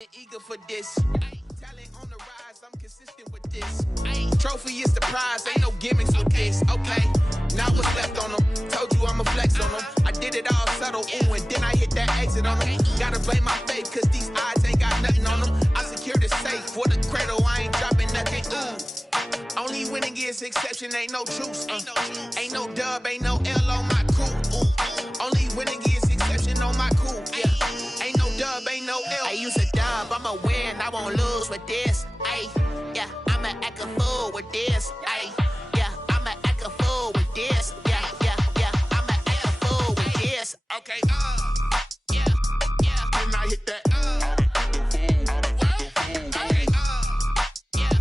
Eager for this. Talent on the rise, I'm consistent with this. Trophy is the prize, ain't no gimmicks with this. Okay, now what's left on them? Told you I'ma flex on them. I did it all subtle, ooh, and then I hit that exit on them. Gotta blame my faith, cause these eyes ain't got nothing on them. I secured the safe for the cradle, I ain't dropping nothing, ooh. Only winning is exception, ain't no truce. Ain't no dub, ain't no L on my crew. Only winning is exception on my crew. Yeah. Ain't no dub, ain't no L. I use a dub, I'ma win, I won't lose with this. Ay, yeah, I'ma act a fool with this. Ay, yeah, I'ma act a fool with this. Yeah, yeah, yeah, I'ma act a fool with this. Okay, yeah, yeah. Then I hit that. Okay, yeah,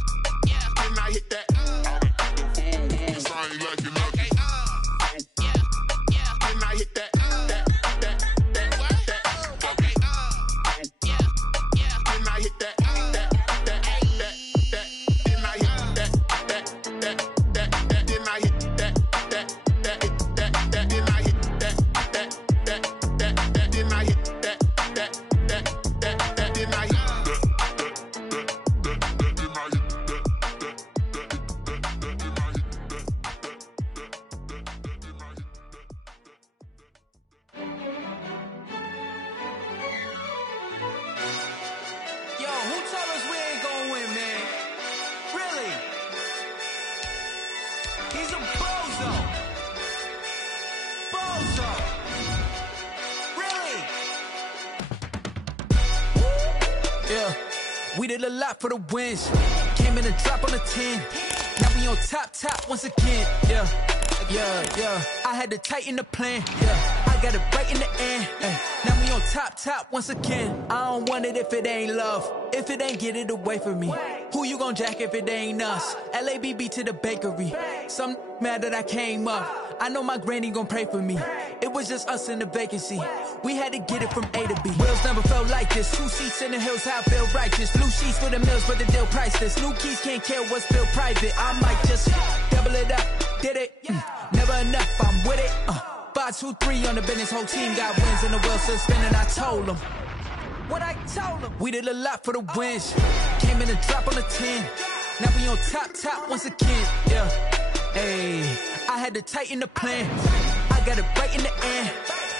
yeah. Then I hit that. Cause I ain't liking nothing. Okay, yeah, yeah. Then I hit that. We did a lot for the wins. Came in and drop on the 10. Now we on top once again. Yeah, yeah, yeah. I had to tighten the plan. Yeah, I got it right in the end. Now we on top once again. I don't want it if it ain't love. If it ain't, get it away from me. Who you gon' jack if it ain't us? LABB to the bakery. Some mad that I came up. I know my granny gon' pray for me. It was just us in the vacancy. We had to get it from A to B. Wheels never felt like this. 2 seats in the hills, how I feel righteous. Blue sheets for the mills, but the deal priceless. New keys can't care what's still private. I might just double it up. Did it? Never enough, I'm with it. 5, 2, 3 on the business. Whole team got wins and the wheels still spinning. I told them what I told them. We did a lot for the wins. Came in and drop on the 10. Now we on top once again. Yeah. Hey, I had to tighten the plan. I got it right in the end.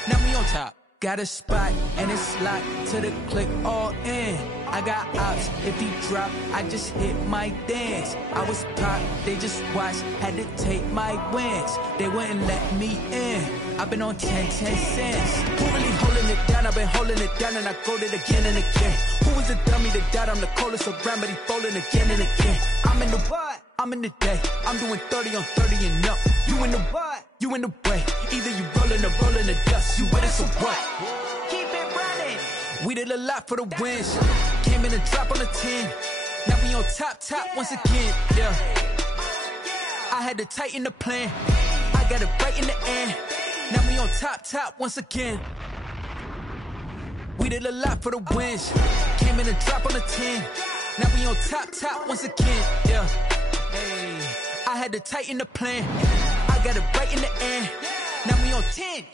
Now we on top. Got a spot and it's locked to the click all in. I got ops, if he drop, I just hit my dance. I was pop, they just watched, had to take my wins. They wouldn't let me in. I've been on 10 cents. Who really holding it down? I've been holding it down and I go it again and again. Who was the dummy that died? I'm the coldest around, but he folding again and again. I'm in the what? I'm in the day. I'm doing 30 on 30 and up. You in the what? You in the way. Either you rolling or rolling the dust. You with us or what? Keep it running. We did a lot for the wins. Came in and drop on the 10. Now we on top once again. Yeah. I had to tighten the plan. I got it right in the end. Now we on top once again. We did a lot for the wins. Came in and drop on the 10. Now we on top once again. Yeah. Hey, I had to tighten the plan. I got it right in the end. Now we on 10.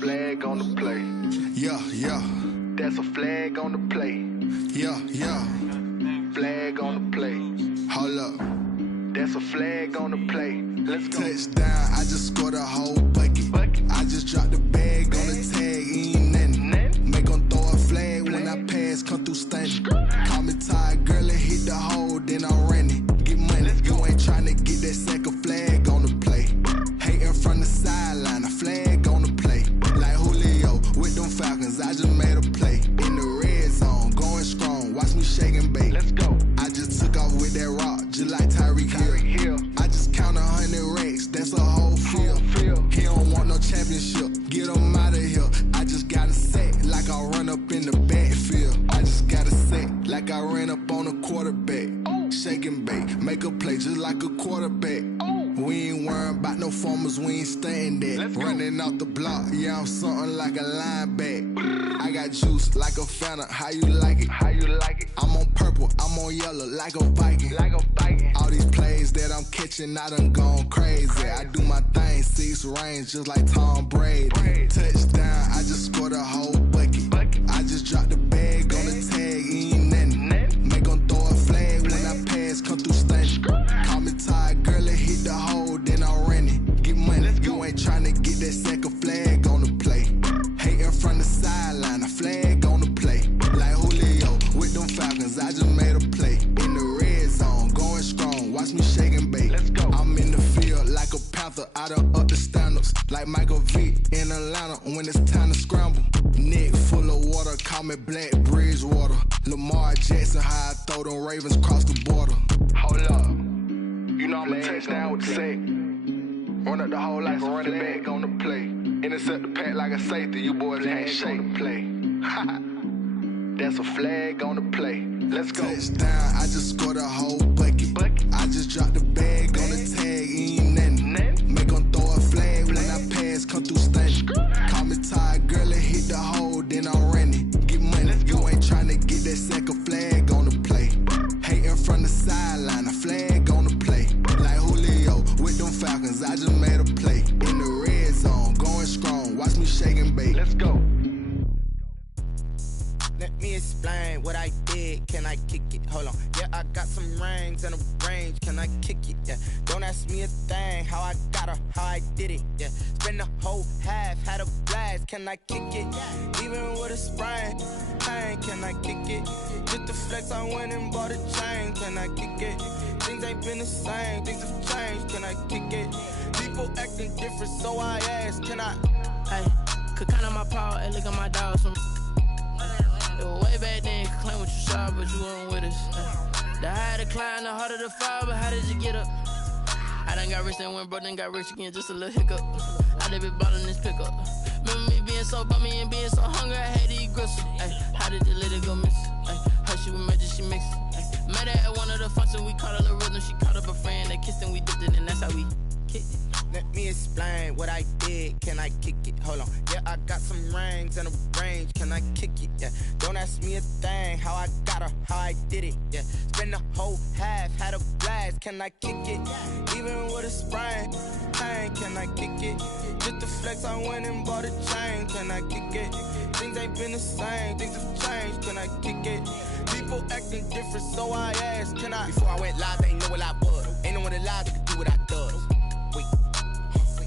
Flag on the play. Yeah, yeah. That's a flag on the play. Yeah, yeah. Flag on the play. Hold up. That's a flag on the play. Let's go. Touchdown, I just scored a whole bucket. I just dropped the bag on the tag, ain't nothing. Make 'em throw a flag when I pass, come through stunning. Call me tired, girl, and hit the hole, then I'm running. Get money, you ain't tryna get that second flag on the play. Hating from the sideline, a flag on the play. Like Julio with them Falcons, I just made a play. In the red zone, going strong, watch me shake and bake. Let's go. I just took off with that rock, just like Tyreek Hill. I just count 100 racks, that's a whole field. He don't want no championship, get him out of here. I just got a sack, like I run up in the backfield. I just got a sack. like I ran up on a quarterback. Shake and bake, make a play just like a quarterback. We ain't worrying about no formers, we ain't staying there. Running out the block, yeah, I'm something like a linebacker. I got juice like a Fanta, how you like it? How you like it? I'm on purple, I'm on yellow, like a Viking. Like a Viking. All these plays that I'm catching, I done gone crazy. I do my thing, 6 range, just like Tom Brady. Touchdown, I just scored a whole bucket. I just dropped the bag on the tag, ain't nothing. Make 'em throw a flag when I pass, come through stunning. Call me tired, girl, it hit the hole, then I'm running. Get money, you ain't tryna get that second flag on the play. Hating from the sideline, a flag on the play. Like Julio with them Falcons, I just made a play. In the red zone, going strong, watch me shake and bake. I'm in the field like a panther, I done up the standards. Like Michael Vick in Atlanta when it's time to scramble. Neck full of water, call me Black Bridgewater. Lamar Jackson, how I throw them Ravens cross the border. Hold up, you know I'm a touchdown with the sack. Run up the hole like a running back on the play. Intercept the pack like a safety, you boys can't shake the play. That's a flag on the play. Let's go. Touchdown, I just scored a whole bucket. I just dropped the bag on the tag, ain't nothing. Make 'em throw a flag when I pass, come through stunning. Call me tired, girl, it hit the hole, then I'm running. Get money, you ain't tryna get that second flag on the play. Hating from the sideline, a flag on the play. Like Julio with them Falcons, I just made a play. In the red zone, going strong, watch me shake and bake. Let's go. Let me explain what I did. Can I kick it? Hold on. Yeah, I got some rings and a range. Can I kick it? Yeah. Don't ask me a thing. How I got her, how I did it. Yeah. Spend the whole half, had a blast. Can I kick it? Even with a sprain. Pain, can I kick it? Just the flex, I went and bought a chain. Can I kick it? Things ain't been the same. Things have changed. Can I kick it? People acting different, so I ask. Can I? Hey, could count on my power and look at my dogs from. Way back then, could claim what you saw, but you weren't with us. The higher the climb, the harder the fall, but how did you get up? I done got rich and went broke, then got rich again, just a little hiccup. I done been ballin' this pickup. Remember me being so bummy and being so hungry, I had to eat gristle. How did you let it go miss? Her she was magic, she mixed. Met her at one of the functions, we caught a little rhythm. She caught up a friend, they kissed and we dipped it, and that's how we kicked it. Let me explain what I did. Can I kick it? Hold on. Yeah, I got some rings and a range. Can I kick it? Yeah. Don't ask me a thing. How I got her, how I did it. Yeah. Spend the whole half, had a blast. Can I kick it? Even with a sprain. Pain, can I kick it? Just the flex, I went and bought a chain. Can I kick it? Things ain't been the same. Things have changed. Can I kick it? People acting different, so I asked. Can I? Before I went live, they ain't know what I was. Ain't no one alive that could do what I does. Wait.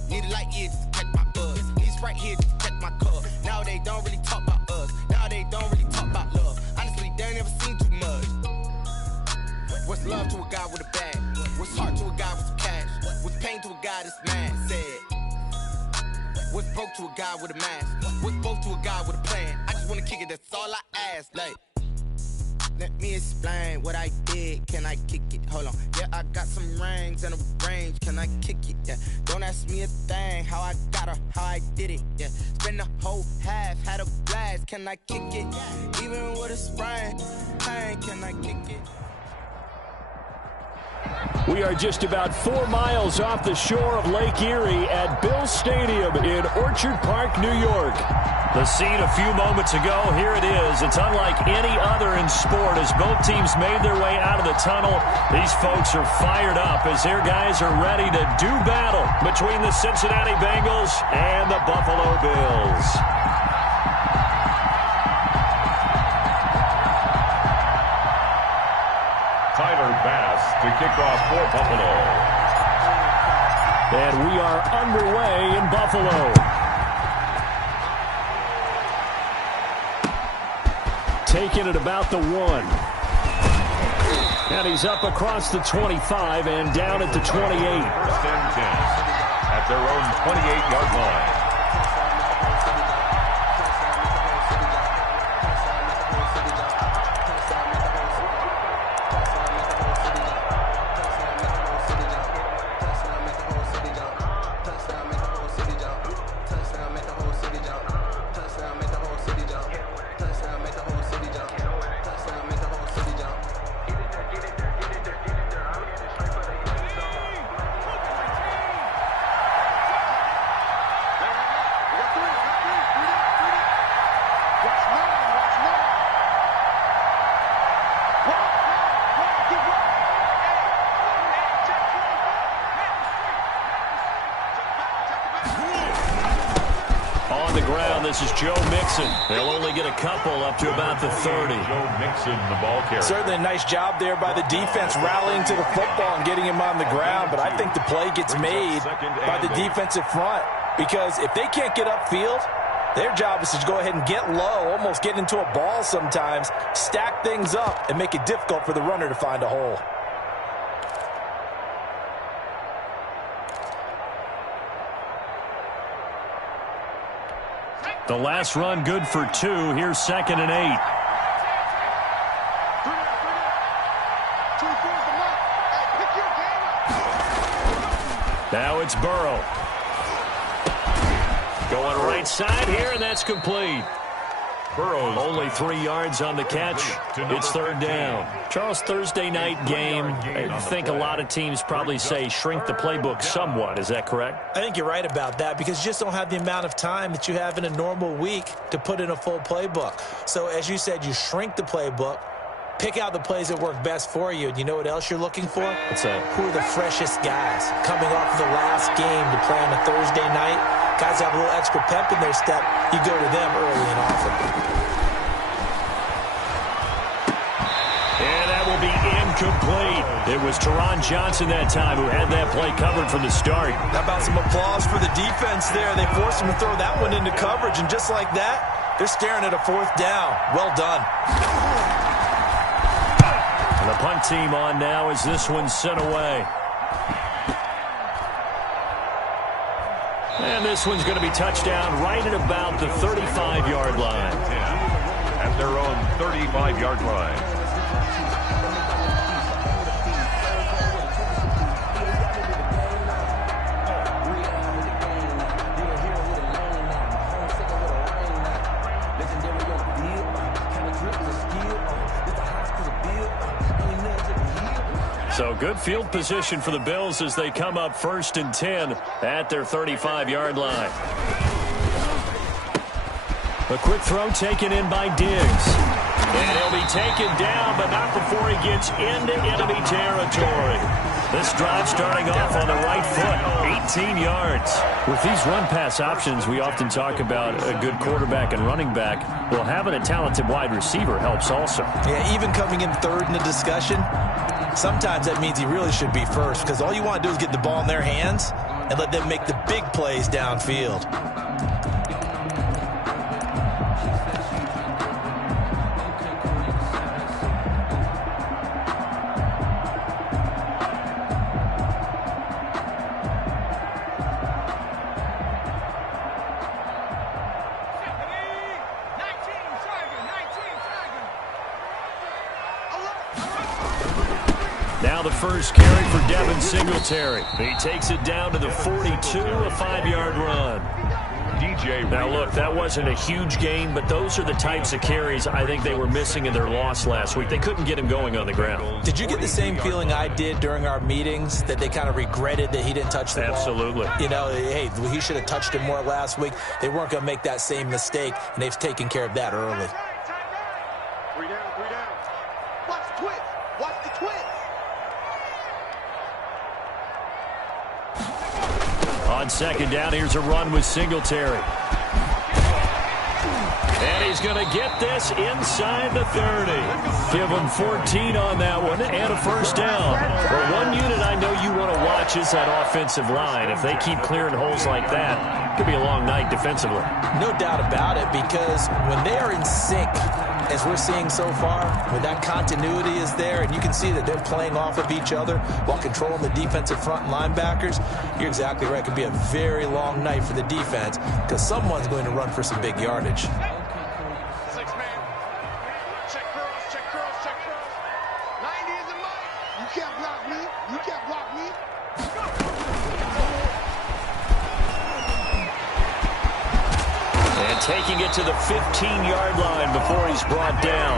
Need a light here just to catch my buzz. These right here just to catch my cup. Now they don't really talk about us. Now they don't really talk about love. Honestly, they ain't never seen too much. What's love to a guy with a bag? What's heart to a guy with some cash? What's pain to a guy that's mad? Said. What's broke to a guy with a mask? What's broke to a guy with a plan? I just wanna kick it, that's all I ask. Like. Let me explain what I did. Can I kick it? Hold on. Yeah, I got some rings and a range. Can I kick it? Yeah. Don't ask me a thing. How I got her, how I did it. Yeah. Spend the whole half, had a blast. Can I kick it? Even with a sprain. Pain, can I kick it? We are just about 4 miles off the shore of Lake Erie at Bill Stadium in Orchard Park, New York. The scene a few moments ago, here it is. It's unlike any other in sport as both teams made their way out of the tunnel. These folks are fired up as their guys are ready to do battle between the Cincinnati Bengals and the Buffalo Bills. Tyler Bass to kick off for Buffalo. And we are underway in Buffalo. Taking it about the 1. And he's up across the 25 and down at the 28. First and 10 at their own 28-yard line. this is Joe Mixon. They'll only get a couple up to about the 30. Joe Mixon, the ball carrier. Certainly a nice job there by the defense rallying to the football and getting him on the ground, but I think the play gets made by the defensive front because if they can't get upfield, their job is to go ahead and get low, almost get into a ball sometimes, stack things up, and make it difficult for the runner to find a hole. The last run good for 2. Here's 2nd and 8. Now it's Burrow. Going right side here, and that's complete. Burrow's only 3 yards on the catch. It's 3rd down. Charles, Thursday night game, I think a lot of teams probably say shrink the playbook somewhat. Is that correct? I think you're right about that because you just don't have the amount of time that you have in a normal week to put in a full playbook. So as you said, you shrink the playbook, pick out the plays that work best for you. And you know what else you're looking for? What's that? Who are the freshest guys coming off of the last game to play on a Thursday night? Guys have a little extra pep in their step. You go to them early and often. And that will be incomplete. It was Teron Johnson that time who had that play covered from the start. How about some applause for the defense there? They forced him to throw that one into coverage, and just like that, they're staring at a 4th down. Well done. And the punt team on now as this one's sent away. And this one's going to be touchdown right at about the 35-yard line. At their own 35-yard line. So good field position for the Bills as they come up 1st and 10 at their 35-yard line. A quick throw taken in by Diggs. And he'll be taken down, but not before he gets into enemy territory. This drive starting off on the right foot, 18 yards. With these run-pass options, we often talk about a good quarterback and running back. Well, having a talented wide receiver helps also. Yeah, even coming in 3rd in the discussion, sometimes that means he really should be first because all you want to do is get the ball in their hands and let them make the big plays downfield. Now the first carry for Devin Singletary. He takes it down to the 42, a 5-yard run. Now, look, that wasn't a huge gain, but those are the types of carries I think they were missing in their loss last week. They couldn't get him going on the ground. Did you get the same feeling I did during our meetings, that they kind of regretted that he didn't touch the ball? Absolutely. You know, hey, he should have touched it more last week. They weren't going to make that same mistake, and they've taken care of that early. 3 down, 3 down. Watch the twist. Watch the twist. On 2nd down, here's a run with Singletary. And he's going to get this inside the 30. Give him 14 on that one and a 1st down. Well, one unit I know you want to watch is that offensive line. If they keep clearing holes like that, it could be a long night defensively. No doubt about it, because when they are in sync, as we're seeing so far, when that continuity is there and you can see that they're playing off of each other while controlling the defensive front and linebackers, you're exactly right. It could be a very long night for the defense because someone's going to run for some big yardage. 6 man. Check curls. 90 is the mic. You can't block me. You can't block me. And taking it to the 15-yard line before he's brought down.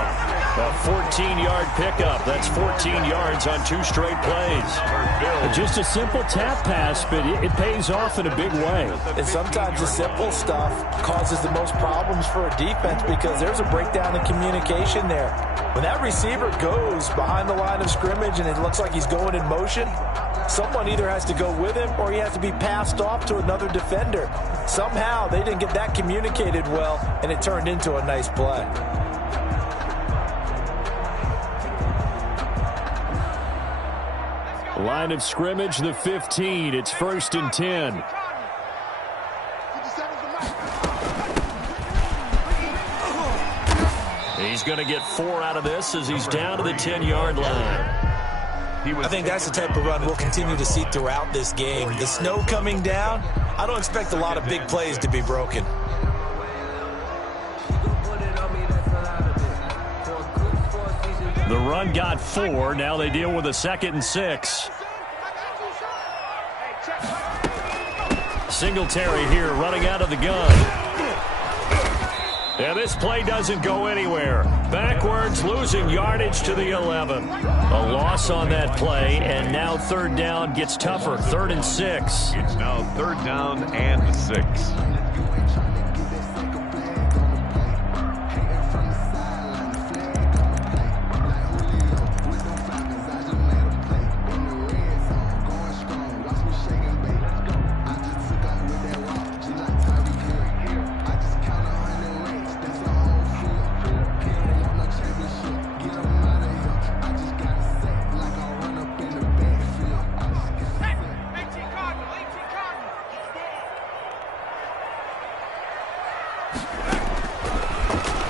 A 14-yard pickup. That's 14 yards on 2 straight plays. Just a simple tap pass, but it pays off in a big way. And sometimes the simple stuff causes the most problems for a defense because there's a breakdown in communication there. When that receiver goes behind the line of scrimmage and it looks like he's going in motion, someone either has to go with him or he has to be passed off to another defender. Somehow they didn't get that communicated well, and it turned into a nice play. Line of scrimmage, the 15. It's 1st and 10. He's going to get 4 out of this as he's down to the 10-yard line. I think that's the type of run we'll continue to see throughout this game. The snow coming down, I don't expect a lot of big plays to be broken. The run got 4. Now they deal with a 2nd and 6. Singletary here running out of the gun. Yeah, this play doesn't go anywhere. Backwards, losing yardage to the 11. A loss on that play, and now 3rd down gets tougher. 3rd and 6. It's now 3rd down and 6.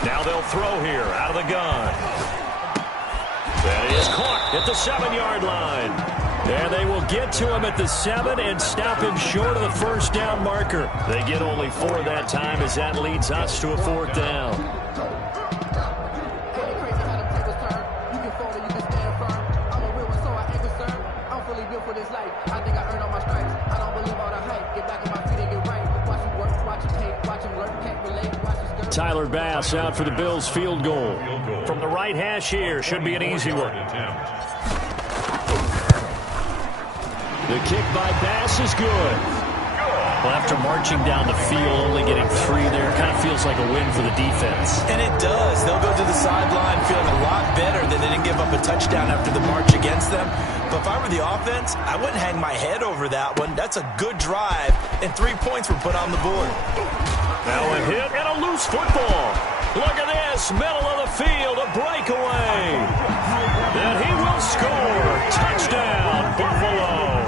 Now they'll throw here out of the gun. That is caught at the 7-yard line. And they will get to him at the 7 and stop him short of the 1st down marker. They get only 4 that time as that leads us to a 4th down. Tyler Bass out for the Bills field goal. From the right hash here, should be an easy one. The kick by Bass is good. Well, after marching down the field, only getting 3 there, kind of feels like a win for the defense. And it does. They'll go to the sideline feeling a lot better that they didn't give up a touchdown after the march against them. But if I were the offense, I wouldn't hang my head over that one. That's a good drive, and 3 points were put on the board. Now a hit and a loose football. Look at this, middle of the field, a breakaway. And he will score. Touchdown, Buffalo.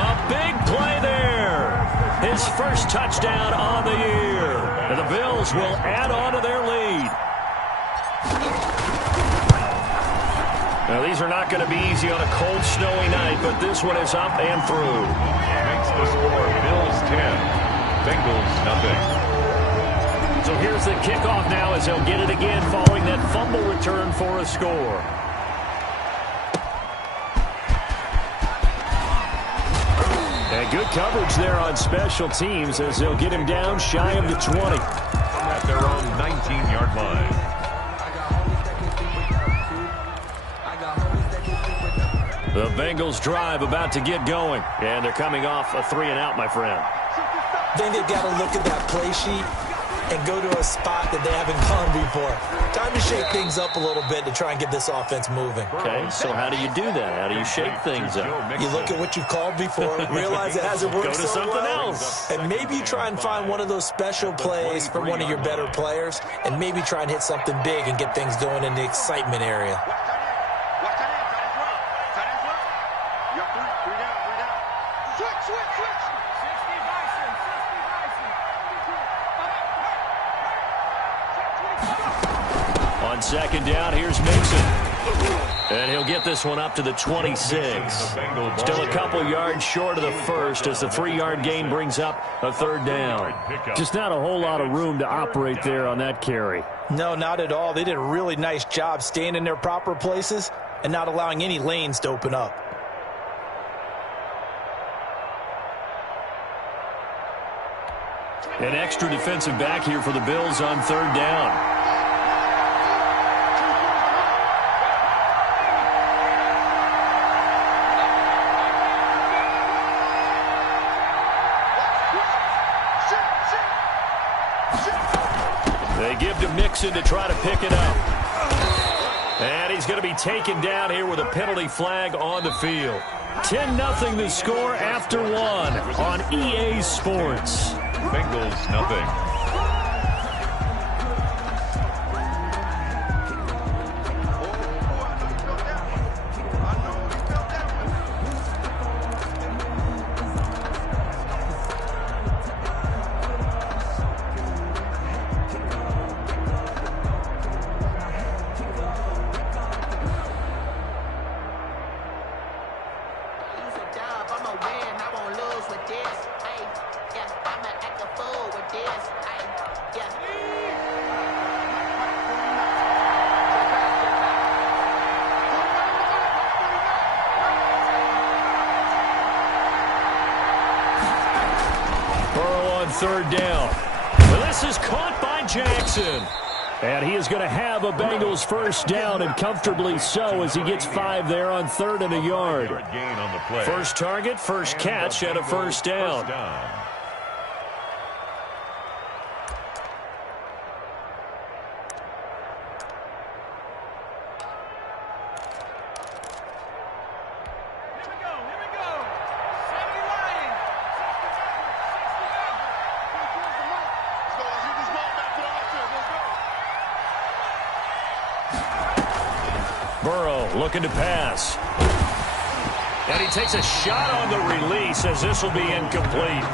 A big play there. His first touchdown on the year. And the Bills will add on to their lead. Now, these are not going to be easy on a cold, snowy night, but this one is up and through. Makes the score Bills 10. Bengals nothing. So here's the kickoff now as they'll get it again following that fumble return for a score. And good coverage there on special teams as they'll get him down shy of the 20. At their own 19-yard line. The Bengals drive about to get going. And they're coming off a 3-and-out, my friend. I think they've got to look at that play sheet and go to a spot that they haven't gone before. Time to shake things up a little bit to try and get this offense moving. Okay, so how do you do that? How do you shake things up? You look at what you called before, realize it hasn't worked Go to something else. and maybe you try and find one of those special plays from one of your better players, and maybe try and hit something big and get things going in the excitement area. On 2nd down, here's Mixon. And he'll get this one up to the 26. Still a couple yards short of the first as the 3-yard gain brings up a 3rd down. Just not a whole lot of room to operate there on that carry. No, not at all. They did a really nice job staying in their proper places and not allowing any lanes to open up. An extra defensive back here for the Bills on 3rd down. They give to Mixon to try to pick it up. And he's going to be taken down here with a penalty flag on the field. 10-0 the score after one on EA Sports. Bengals nothing. Third down. This is caught by Jackson. And he is going to have a Bengals first down, and comfortably so, as he gets 5 there on 3rd and a yard. First target, first catch, and a first down. Looking to pass. And he takes a shot on the release as this will be incomplete.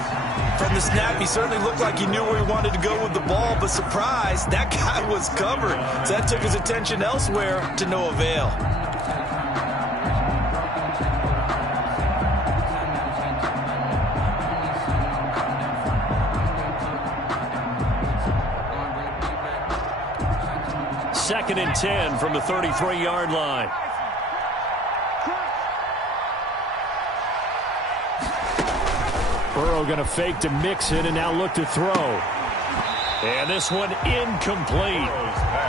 From the snap, he certainly looked like he knew where he wanted to go with the ball, but surprise, that guy was covered. So that took his attention elsewhere to no avail. Second and 10 from the 33-yard line. Burrow going to fake to Mixon and now look to throw. And this one incomplete.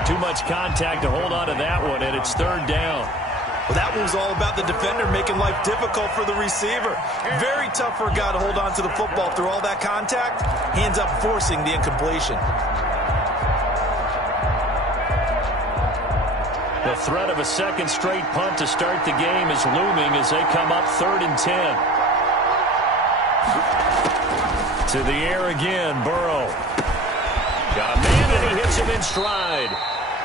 Too much contact to hold on to that one, and it's 3rd down. Well, that one was all about the defender making life difficult for the receiver. Very tough for a guy to hold on to the football through all that contact. He ends up forcing the incompletion. The threat of a second straight punt to start the game is looming as they come up 3rd and 10. To the air again, Burrow. Got a man, and he hits him in stride.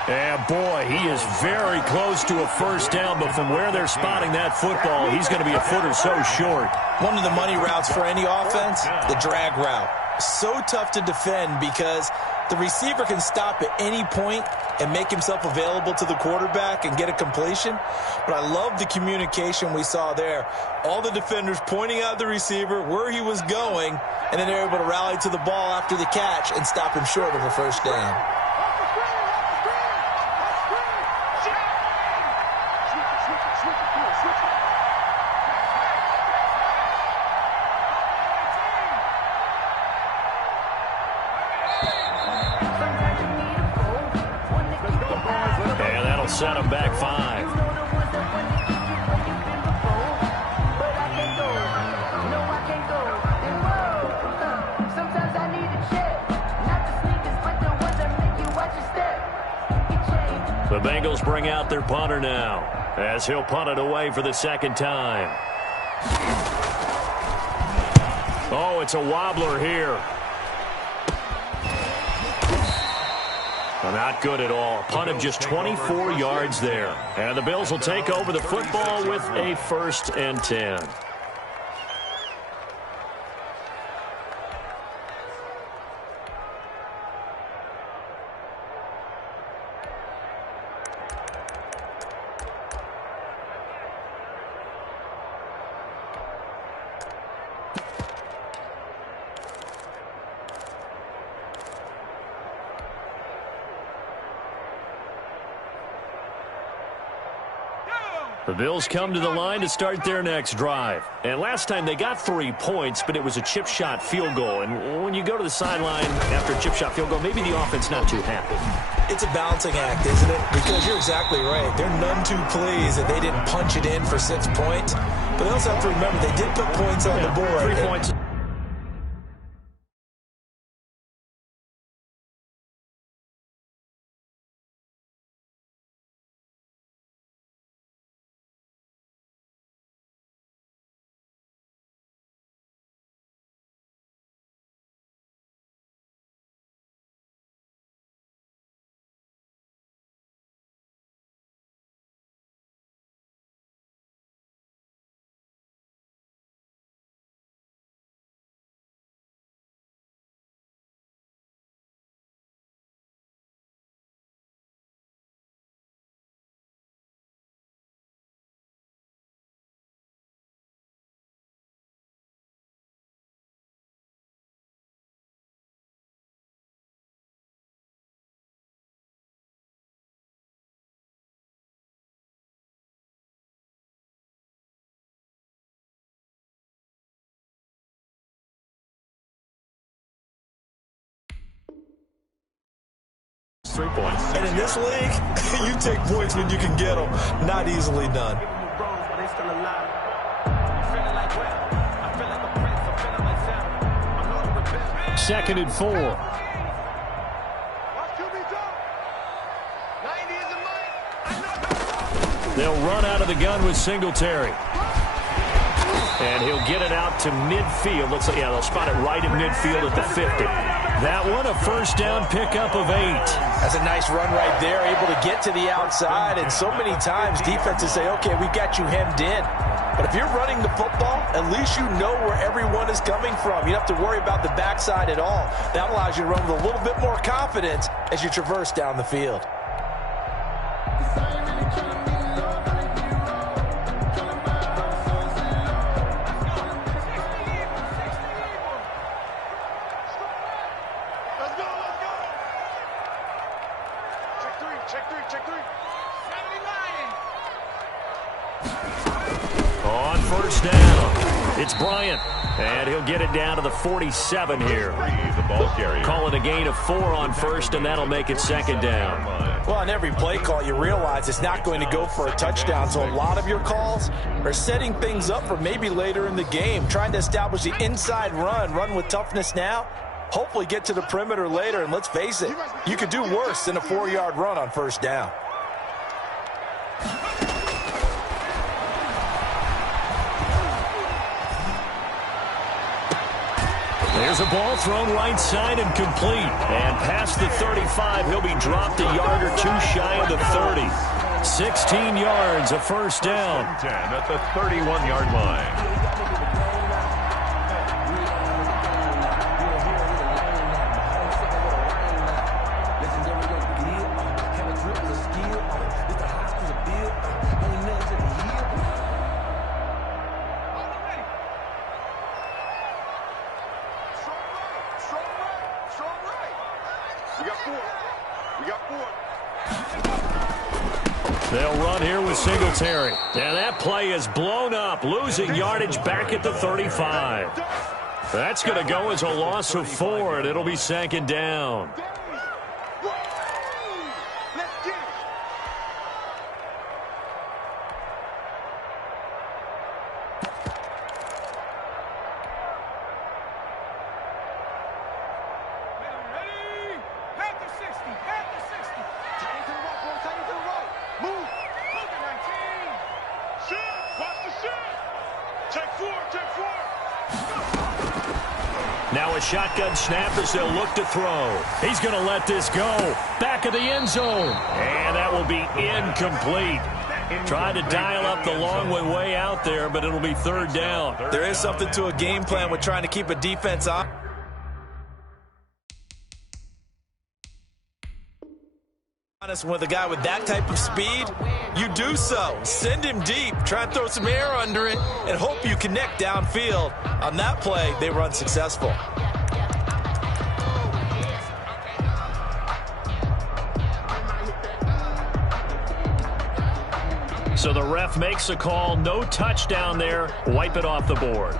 And boy, he is very close to a first down, but from where they're spotting that football, he's going to be a foot or so short. One of the money routes for any offense, the drag route. So tough to defend because the receiver can stop at any point and make himself available to the quarterback and get a completion. But I love the communication we saw there. All the defenders pointing out the receiver, where he was going, and then they're able to rally to the ball after the catch and stop him short of a first down. Set him back 5. The Bengals bring out their punter now as he'll punt it away for the second time. Oh, it's a wobbler here. Not good at all. Punt of just 24 yards there. And the Bills will take over the football with a 1st and 10. The Bills come to the line to start their next drive. And last time they got 3 points, but it was a chip shot field goal. And when you go to the sideline after a chip shot field goal, maybe the offense not too happy. It's a balancing act, isn't it? Because you're exactly right. They're none too pleased that they didn't punch it in for 6 points. But they also have to remember they did put points on the board. 3 points. 3 points. And in this league, you take points when you can get them. Not easily done. 2nd and 4. They'll run out of the gun with Singletary. And he'll get it out to midfield. Looks like, yeah, they'll spot it right at midfield at the 50. That one, a first down pickup of 8. That's a nice run right there, able to get to the outside. And so many times defenses say, okay, we got you hemmed in. But if you're running the football, at least you know where everyone is coming from. You don't have to worry about the backside at all. That allows you to run with a little bit more confidence as you traverse down the field. On first down, it's Bryant, and he'll get it down to the 47 here. The ball carrier. Call it a gain of 4 on first, and that'll make it 2nd down. Well, on every play call, you realize it's not going to go for a touchdown, so a lot of your calls are setting things up for maybe later in the game, trying to establish the inside run with toughness now, hopefully get to the perimeter later, and let's face it, you could do worse than a 4-yard run on first down. There's a ball thrown right side and complete. And past the 35, he'll be dropped a yard or 2 shy of the 30. 16 yards, a first down. 10 at the 31-yard line. They'll run here with Singletary. And that play is blown up, losing yardage back at the 35. That's going to go as a loss of 4, and it'll be 2nd down. Now a shotgun snap as they'll look to throw. He's going to let this go. Back of the end zone. And that will be incomplete. Trying to dial up the long way out there, but it'll be 3rd down. There is something to a game plan with trying to keep a defense on. With a guy with that type of speed, you do so. Send him deep, try and throw some air under it, and hope you connect downfield. On that play, they run successful. So the ref makes a call, no touchdown there, wipe it off the board.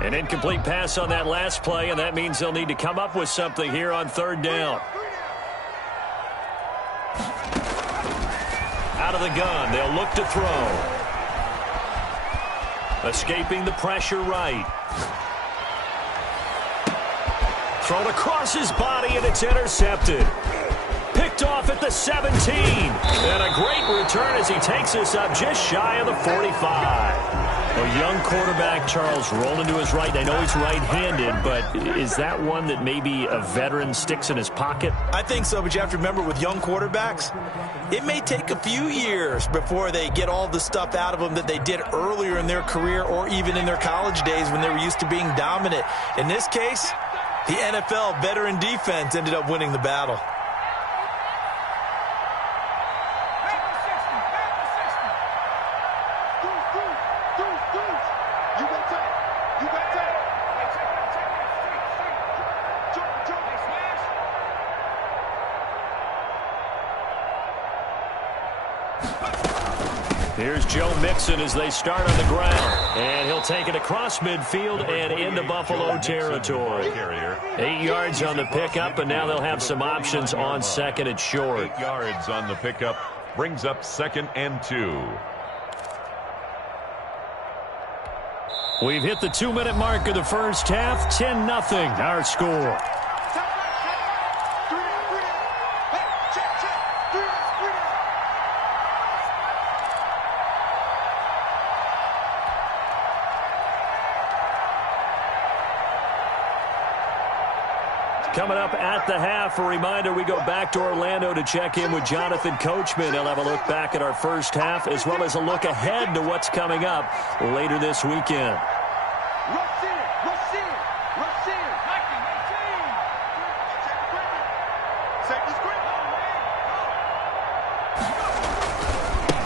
An incomplete pass on that last play, and that means they'll need to come up with something here on 3rd down. Out of the gun, they'll look to throw. Escaping the pressure right. Thrown across his body, and it's intercepted. Picked off at the 17. And a great return as he takes us up just shy of the 45. A young quarterback, Charles, rolling to his right. I know he's right-handed, but is that one that maybe a veteran sticks in his pocket? I think so, but you have to remember with young quarterbacks, it may take a few years before they get all the stuff out of them that they did earlier in their career or even in their college days when they were used to being dominant. In this case, the NFL veteran defense ended up winning the battle. Here's Joe Mixon as they start on the ground. And he'll take it across midfield and into Buffalo territory. 8 yards on the pickup, and now they'll have some options on second and short. 8 yards on the pickup brings up 2nd and 2. We've hit the 2-minute mark of the first half. 10-0 our score. Coming up at the half, a reminder, we go back to Orlando to check in with Jonathan Coachman. He'll have a look back at our first half as well as a look ahead to what's coming up later this weekend.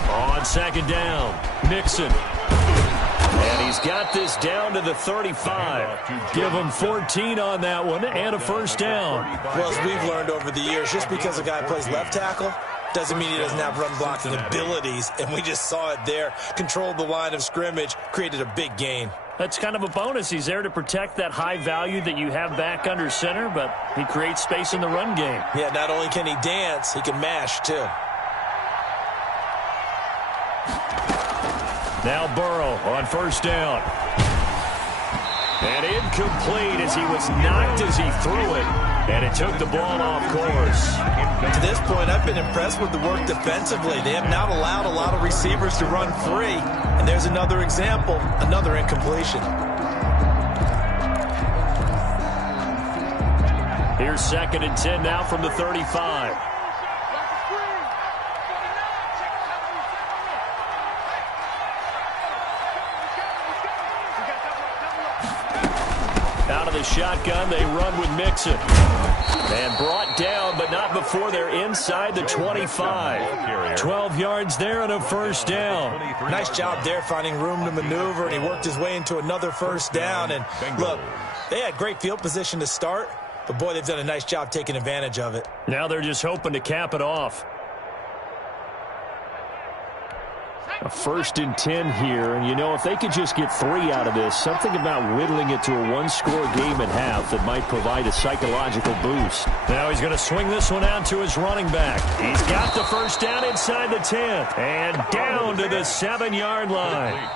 On second down, Mixon. And he's got this down to the 35. Give him 14 on that one and a first down. Well, as we've learned over the years, just because a guy plays left tackle doesn't mean he doesn't have run blocking abilities. And we just saw it there. Controlled the line of scrimmage, created a big gain. That's kind of a bonus. He's there to protect that high value that you have back under center, but he creates space in the run game. Yeah, not only can he dance, he can mash too. Now Burrow on first down. And incomplete as he was knocked as he threw it. And it took the ball off course. To this point, I've been impressed with the work defensively. They have not allowed a lot of receivers to run free. And there's another example, another incompletion. Here's 2nd and 10 now from the 35. Out of the shotgun, they run with Mixon. And brought down, but not before they're inside the 25. 12 yards there and a first down. Nice job there finding room to maneuver, and he worked his way into another first down. And look, they had great field position to start, but boy, they've done a nice job taking advantage of it. Now they're just hoping to cap it off. A 1st and 10 here, and you know, if they could just get 3 out of this, something about whittling it to a one-score game at half that might provide a psychological boost. Now he's going to swing this one out to his running back. He's got the first down inside the 10, and down to the 7-yard line.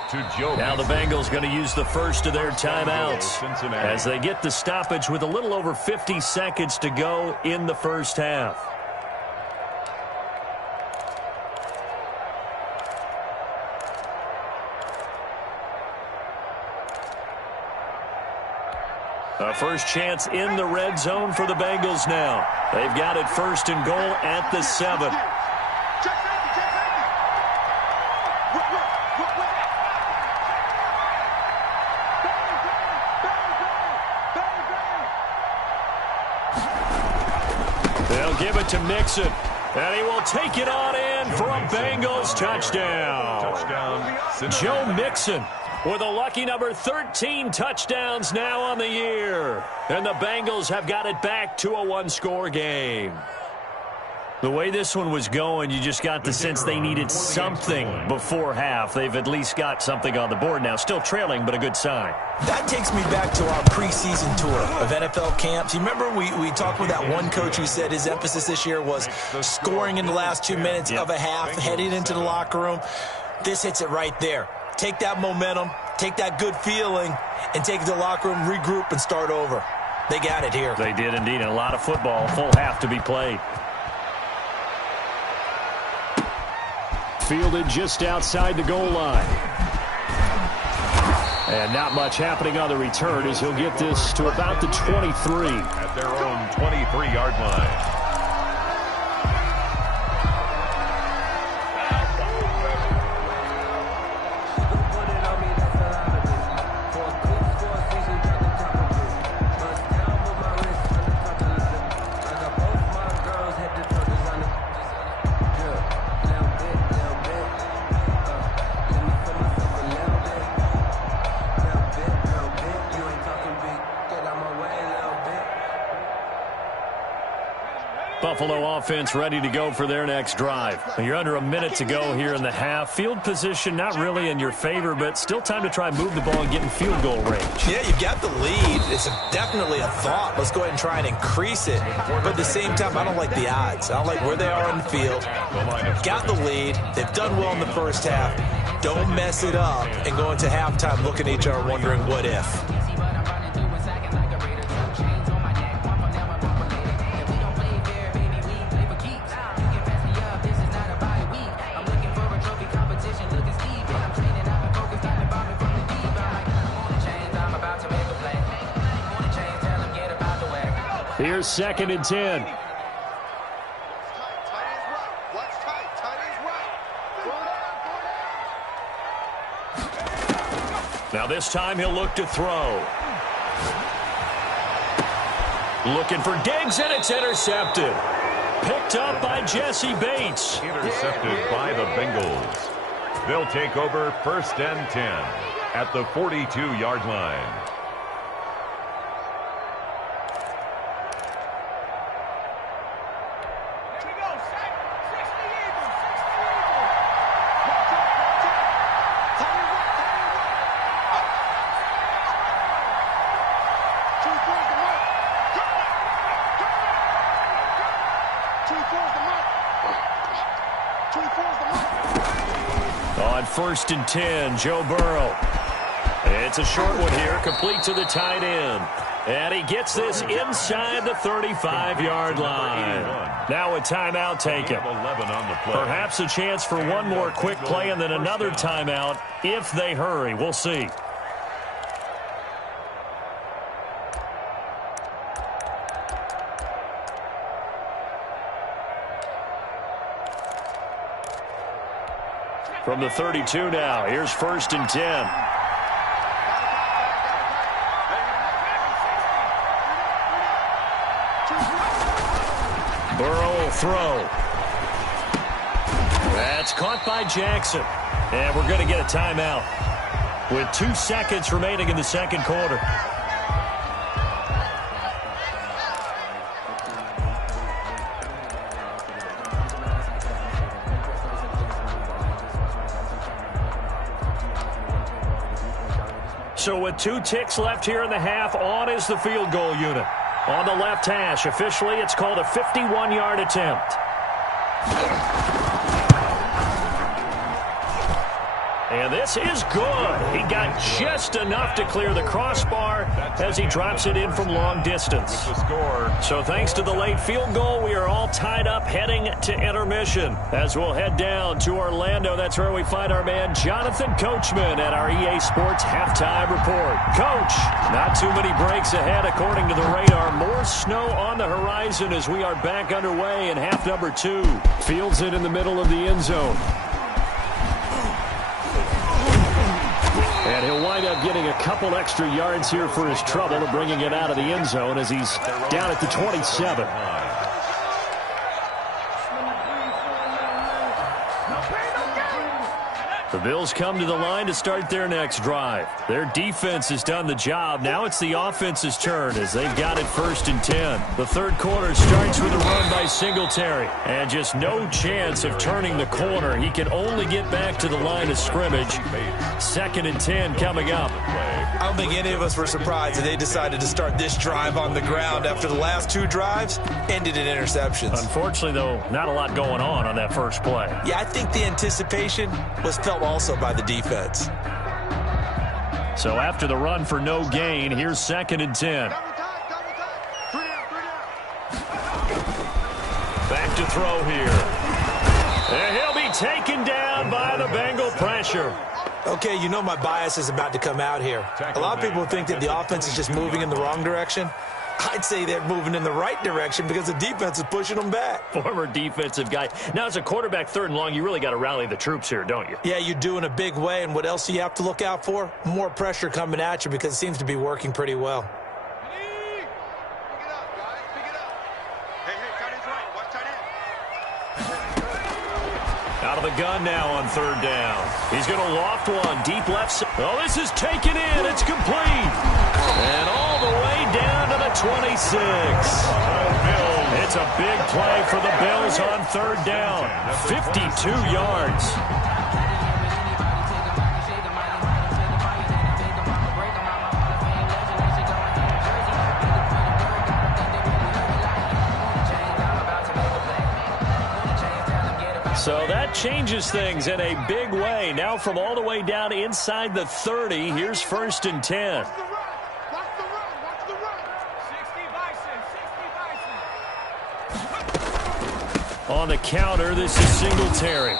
Now the Bengals going to use the first of their timeouts as they get the stoppage with a little over 50 seconds to go in the first half. A first chance in the red zone for the Bengals now. They've got it 1st and goal at the 7. They'll give it to Mixon. And he will take it on in for a Bengals touchdown. Joe Mixon with a lucky number 13 touchdowns now on the year. And the Bengals have got it back to a one-score game. The way this one was going, you just got the sense they needed something before half. They've at least got something on the board now. Still trailing, but a good sign. That takes me back to our preseason tour of NFL camps. You remember we talked with that one coach who said his emphasis this year was scoring in the last 2 minutes of a half, heading into the locker room. This hits it right there. Take that momentum, take that good feeling, and take it to the locker room, regroup, and start over. They got it here. They did indeed, and a lot of football, full half to be played. Fielded just outside the goal line. And not much happening on the return as he'll get this to about the 23. At their own 23-yard line. Buffalo offense ready to go for their next drive. You're under a minute to go here in the half. Field position not really in your favor, but still time to try and move the ball and get in field goal range. Yeah, you got the lead. It's definitely a thought. Let's go ahead and try and increase it. But at the same time, I don't like the odds. I don't like where they are on the field. Got the lead. They've done well in the first half. Don't mess it up and go into halftime looking at each other wondering what if. Here's 2nd and 10. Now this time he'll look to throw. Looking for Diggs, and it's intercepted. Picked up by Jesse Bates. Intercepted by the Bengals. They'll take over 1st and 10 at the 42-yard line. On 1st and 10, Joe Burrow. It's a short one here, complete to the tight end. And he gets this inside the 35-yard line. Now a timeout taken. Perhaps a chance for one more quick play and then another timeout if they hurry. We'll see. From the 32 now, here's 1st and 10. Burrow will throw. That's caught by Jackson. And we're going to get a timeout with 2 seconds remaining in the second quarter. So with 2 ticks left here in the half, on is the field goal unit. On the left hash, officially it's called a 51-yard attempt. And this is good. He got just enough to clear the crossbar as he drops it in from long distance. So thanks to the late field goal, we are all tied up heading to intermission. As we'll head down to Orlando, that's where we find our man Jonathan Coachman at our EA Sports Halftime Report. Coach, not too many breaks ahead according to the radar. More snow on the horizon as we are back underway in half number 2. Fields it in the middle of the end zone. And he'll wind up getting a couple extra yards here for his trouble and bringing it out of the end zone as he's down at the 27. The Bills come to the line to start their next drive. Their defense has done the job. Now it's the offense's turn as they've got it 1st and 10. The third quarter starts with a run by Singletary. And just no chance of turning the corner. He can only get back to the line of scrimmage. 2nd and 10 coming up. I don't think any of us were surprised that they decided to start this drive on the ground after the last 2 drives ended in interceptions. Unfortunately, though, not a lot going on that first play. Yeah, I think the anticipation was felt also by the defense. So after the run for no gain, here's 2nd and 10. Back to throw here. And he'll be taken down by the Bengal pressure. Okay, you know my bias is about to come out here. A lot of people think that the offense is just moving in the wrong direction. I'd say they're moving in the right direction because the defense is pushing them back. Former defensive guy. Now, as a quarterback 3rd and long, you really got to rally the troops here, don't you? Yeah, you do in a big way. And what else do you have to look out for? More pressure coming at you because it seems to be working pretty well. Out of the gun now on 3rd down. He's going to loft one deep left side. Oh, this is taken in. It's complete. And all the way down to the at 26. It's a big play for the Bills on third down. 52 yards. So that changes things in a big way. Now from all the way down inside the 30, here's 1st and 10. On the counter, this is Singletary.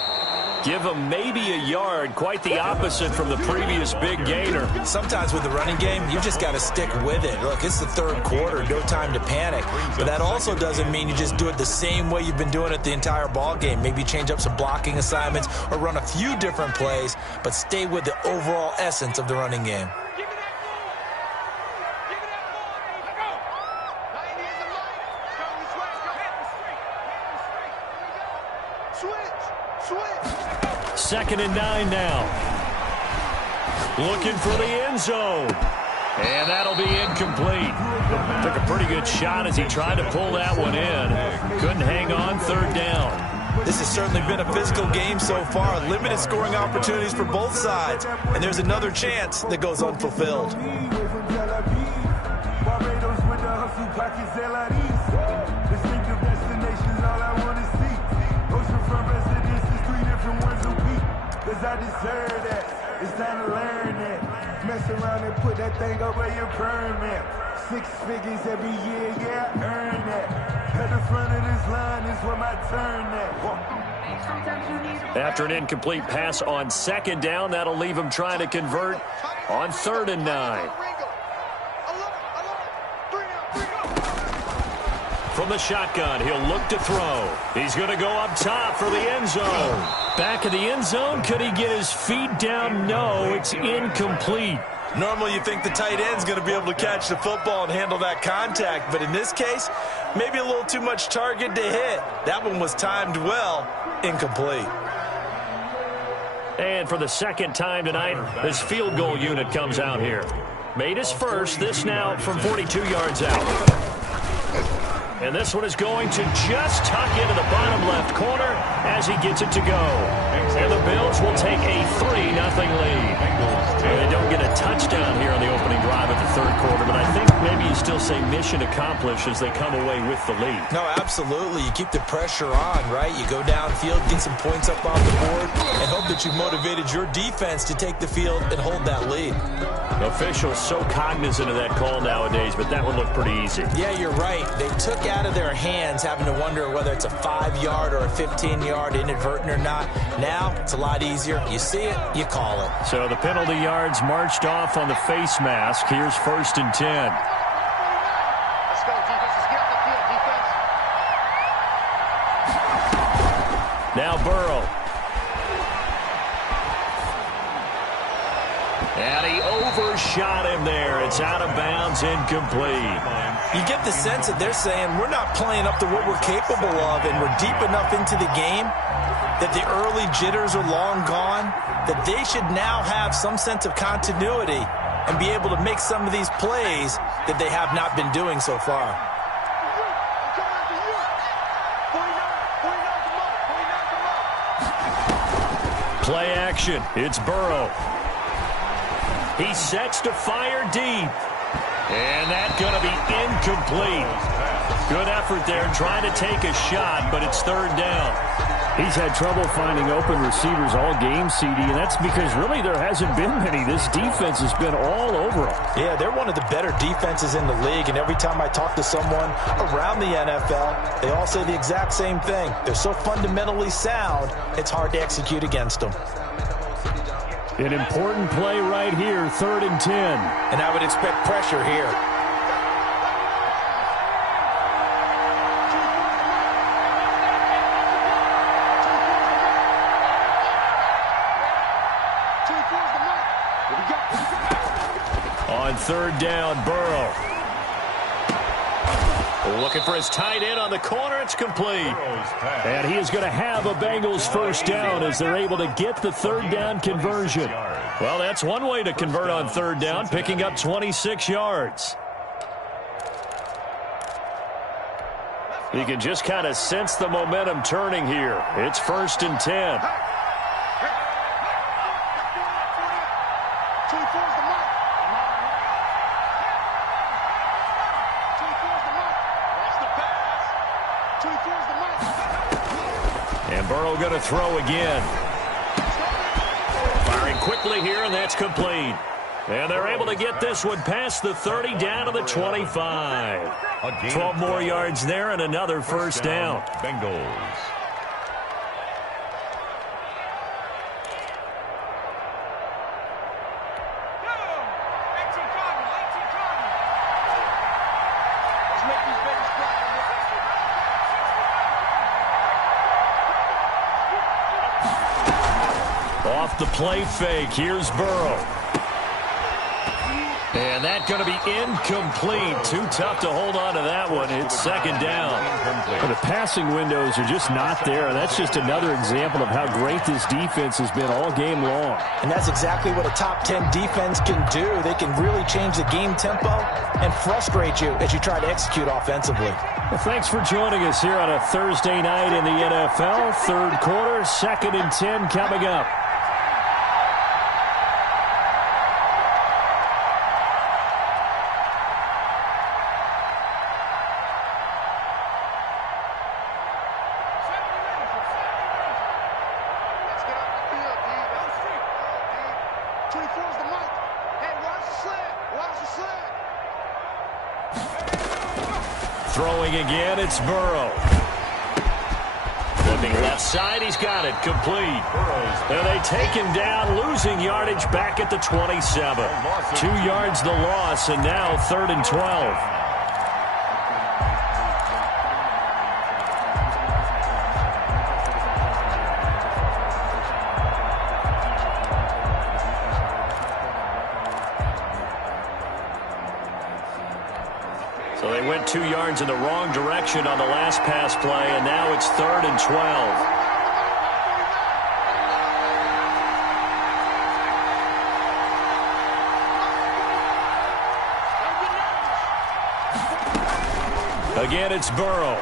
Give him maybe a yard, quite the opposite from the previous big gainer. Sometimes with the running game, you just got to stick with it. Look, it's the third quarter, no time to panic. But that also doesn't mean you just do it the same way you've been doing it the entire ball game. Maybe change up some blocking assignments or run a few different plays, but stay with the overall essence of the running game. Second and 9 now. Looking for the end zone. And that'll be incomplete. Took a pretty good shot as he tried to pull that one in. Couldn't hang on, third down. This has certainly been a physical game so far. Limited scoring opportunities for both sides. And there's another chance that goes unfulfilled. I deserve that. It's time to learn that. Mess around and put that thing up where you burn that. 6 figures every year, yeah, I earn that. At the front of this line is where my turn at. After an incomplete pass on second down, that'll leave him trying to convert on 3rd and 9. From the shotgun, he'll look to throw. He's going to go up top for the end zone. Back of the end zone, could he get his feet down? No, it's incomplete. Normally you think the tight end's going to be able to catch the football and handle that contact, but in this case, maybe a little too much target to hit. That one was timed well, incomplete. And for the second time tonight, this field goal unit comes out here. Made his first, this now from 42 yards out. And this one is going to just tuck into the bottom left corner as he gets it to go. And the Bills will take a 3-0 lead. And they don't get a touchdown here on the opening drive of the third quarter, but I think maybe you still say mission accomplished as they come away with the lead. No, absolutely. You keep the pressure on, right? You go downfield, get some points up off the board, and hope that you motivated your defense to take the field and hold that lead. Officials so cognizant of that call nowadays, but that one looked pretty easy. Yeah, you're right. They took out of their hands having to wonder whether it's a 5-yard or a 15-yard inadvertent or not. Now, it's a lot easier. You see it, you call it. So the penalty yards marched off on the face mask. Here's 1st and 10. Let's go, defense. Let's get on the field, defense. Now Burrow. And he overshot him there. It's out of bounds, incomplete. You get the sense that they're saying we're not playing up to what we're capable of, and we're deep enough into the game that the early jitters are long gone, that they should now have some sense of continuity and be able to make some of these plays that they have not been doing so far. Play action. It's Burrow. He sets to fire deep. And that's going to be incomplete. Good effort there trying to take a shot, but it's 3rd down. He's had trouble finding open receivers all game, CD, and that's because really there hasn't been many. This defense has been all over them. Yeah, they're one of the better defenses in the league, and every time I talk to someone around the NFL, they all say the exact same thing. They're so fundamentally sound, it's hard to execute against them. An important play right here, 3rd and 10. And I would expect pressure here. On 3rd down, Burrow. Looking for his tight end on the corner. It's complete. And he is going to have a Bengals first down as they're able to get the 3rd down conversion. Well, that's one way to convert on 3rd down, picking up 26 yards. You can just kind of sense the momentum turning here. It's 1st and 10. And Burrow going to throw again. Firing quickly here, and that's complete. And they're able to get this one past the 30 down to the 25. 12 more yards there and another first down. Bengals. Off the play fake, here's Burrow. And that's going to be incomplete. Too tough to hold on to that one. It's 2nd down. But the passing windows are just not there. That's just another example of how great this defense has been all game long. And that's exactly what a top 10 defense can do. They can really change the game tempo and frustrate you as you try to execute offensively. Well, thanks for joining us here on a Thursday night in the NFL. 3rd quarter, 2nd and 10 coming up. Throwing again, it's Burrow. Looking left side, he's got it, complete. And they take him down, losing yardage back at the 27. 2 yards the loss, and now 3rd and 12. So they went 2 yards in the wrong direction on the last pass play, and now it's 3rd and 12. Again, it's Burrow.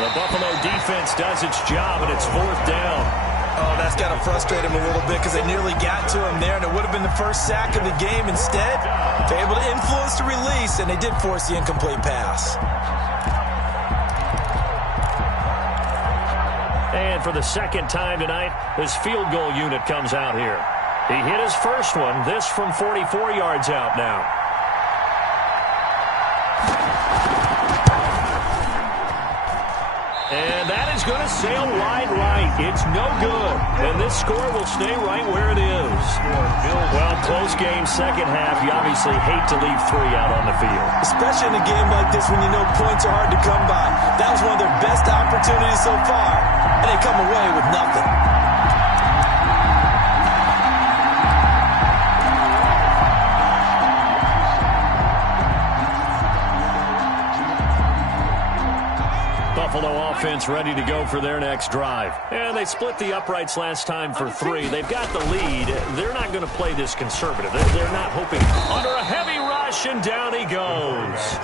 The Buffalo defense does its job, and it's 4th down. Oh, that's got to frustrate him a little bit because they nearly got to him there, and it would have been the first sack of the game. Instead, they're able to influence the release, and they did force the incomplete pass. And for the 2nd time tonight, his field goal unit comes out here. He hit his first one, this from 44 yards out now. And that is going to sail wide right. It's no good. And this score will stay right where it is. Well, close game, 2nd half. You obviously hate to leave 3 out on the field. Especially in a game like this when you know points are hard to come by. That was one of their best opportunities so far. And they come away with nothing. Buffalo offense ready to go for their next drive. And they split the uprights last time for 3. They've got the lead. They're not going to play this conservative. They're not hoping. Under a heavy rush, and down he goes.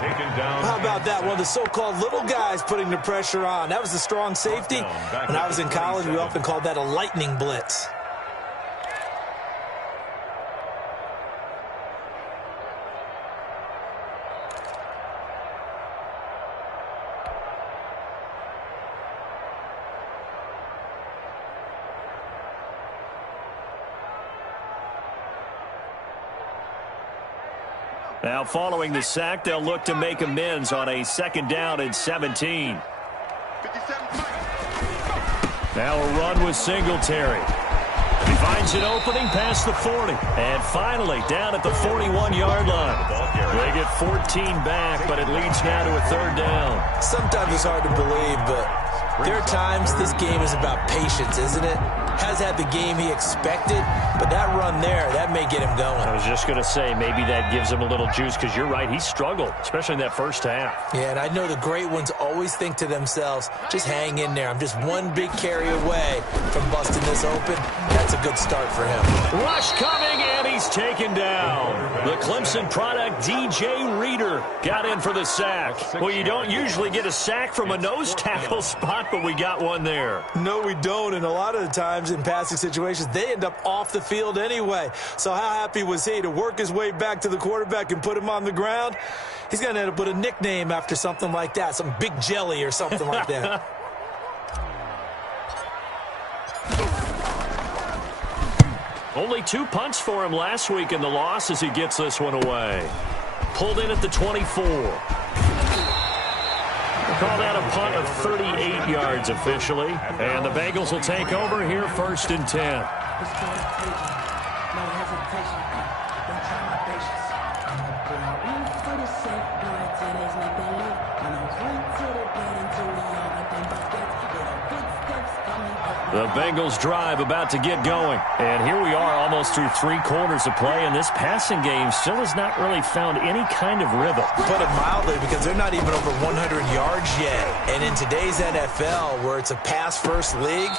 How about that? One of the so-called little guys putting the pressure on. That was a strong safety. When I was in college, we often called that a lightning blitz. Now, following the sack, they'll look to make amends on a 2nd down and 17. Now a run with Singletary. He finds an opening past the 40. And finally, down at the 41-yard line. They get 14 back, but it leads now to a 3rd down. Sometimes it's hard to believe, but there are times this game is about patience, isn't it? Has had the game he expected, but that run there, that may get him going. I was just going to say, maybe that gives him a little juice, because you're right, he struggled, especially in that first half. Yeah, and I know the great ones always think to themselves, just hang in there. I'm just one big carry away from busting this open. That's a good start for him. Rush coming, and he he's taken down. The Clemson product, DJ Reader, got in for the sack. Well, you don't usually get a sack from a nose tackle spot, but we got one there. No, we don't, and a lot of the times in passing situations, they end up off the field anyway. So how happy was he to work his way back to the quarterback and put him on the ground? He's going to end up with a nickname after something like that, some Big Jelly or something like that. Only 2 punts for him last week in the loss as he gets this one away. Pulled in at the 24. Call that a punt of 38 yards officially. And the Bengals will take over here 1st and 10. The Bengals drive about to get going. And here we are almost through 3 quarters of play, and this passing game still has not really found any kind of rhythm. Put it mildly, because they're not even over 100 yards yet. And in today's NFL, where it's a pass-first league,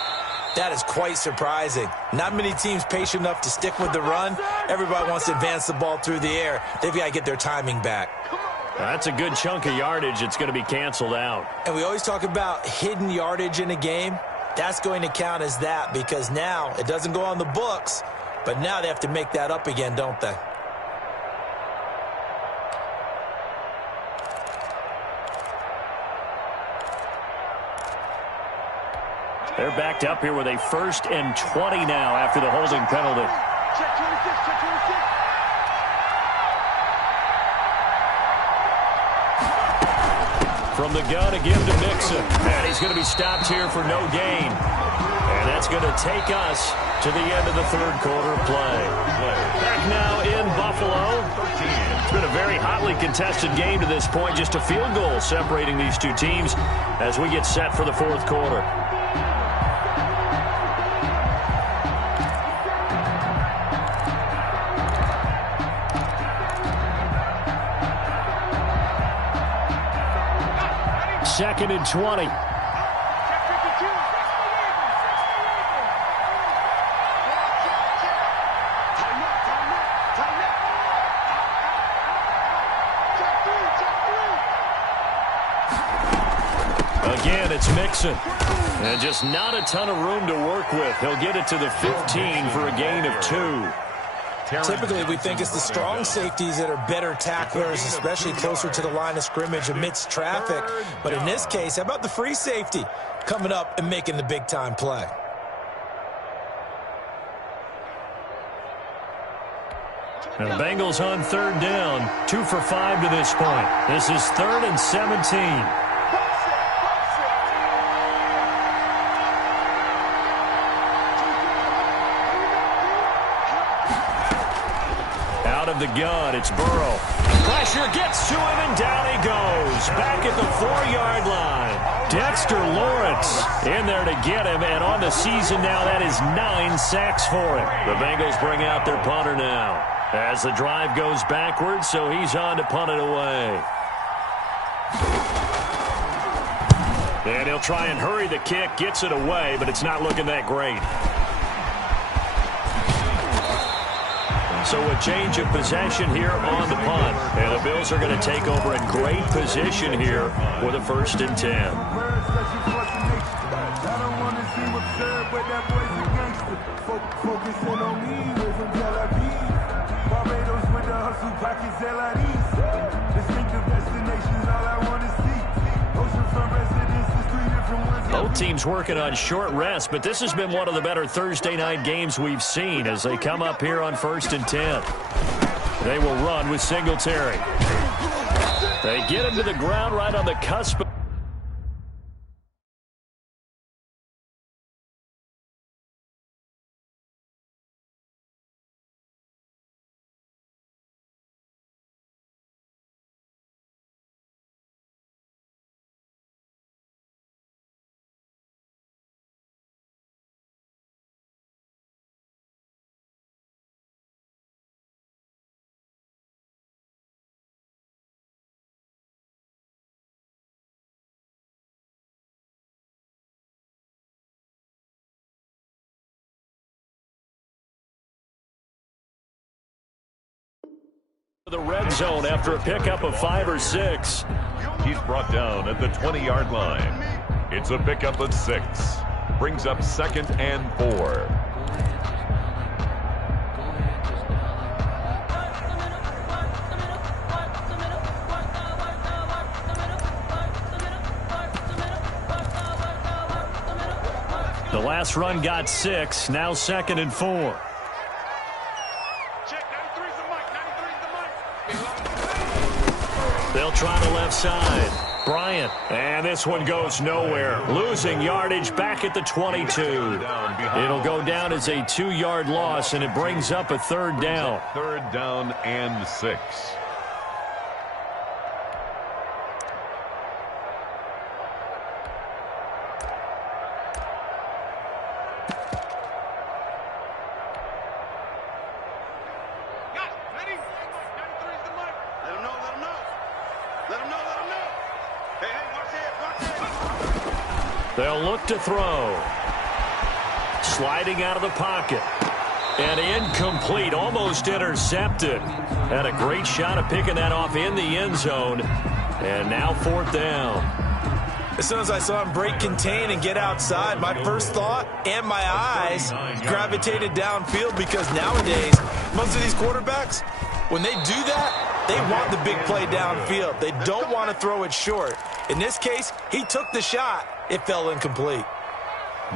that is quite surprising. Not many teams patient enough to stick with the run. Everybody wants to advance the ball through the air. They've got to get their timing back. That's a good chunk of yardage. It's going to be canceled out. And we always talk about hidden yardage in a game. That's going to count as that, because now it doesn't go on the books, but now they have to make that up again, don't they? They're backed up here with a 1st and 20 now after the holding penalty. Check 26, check 26. From the gun again to Mixon. And he's going to be stopped here for no gain. And that's going to take us to the end of the 3rd quarter play. Back now in Buffalo. It's been a very hotly contested game to this point. Just a field goal separating these two teams as we get set for the 4th quarter. Second and 20. Again, it's Mixon. And just not a ton of room to work with. He'll get it to the 15 for a gain of 2. Typically, we think it's the strong safeties that are better tacklers, especially closer to the line of scrimmage amidst traffic. But in this case, how about the free safety coming up and making the big-time play? And the Bengals on 3rd down, 2 for 5 to this point. This is 3rd and 17. Of the gun, it's Burrow. Pressure gets to him, and down he goes. Back at the 4-yard line. Dexter Lawrence in there to get him, and on the season now, that is 9 sacks for him. The Bengals bring out their punter now as the drive goes backwards, so he's on to punt it away. And he'll try and hurry the kick, gets it away, but it's not looking that great. So a change of possession here on the punt. And the Bills are going to take over in great position here for the 1st and 10. I don't want to seem absurd, but that boy's a gangster. Focusing on me, way from Tel Aviv. Barbados with the hustle, pockets LIDs. Distinctive destinations, all I want to see. Oceanfront residences, 3 different ones. Both teams working on short rest, but this has been one of the better Thursday night games we've seen as they come up here on 1st and 10. They will run with Singletary. They get him to the ground right on the cusp. the red zone after a pickup of 5 or 6. He's brought down at the 20-yard line. It's a pickup of 6. Brings up 2nd and 4. The last run got 6. Now 2nd and 4. They'll try the left side. Bryant. And this one goes nowhere. Losing yardage back at the 22. It'll go down as a 2-yard loss, and it brings up a 3rd down. 3rd down and 6. They'll look to throw. Sliding out of the pocket. And incomplete, almost intercepted. Had a great shot at picking that off in the end zone. And now 4th down. As soon as I saw him break contain and get outside, my first thought and my eyes gravitated downfield, because nowadays, most of these quarterbacks, when they do that, they want the big play downfield. They don't want to throw it short. In this case, he took the shot. It fell incomplete.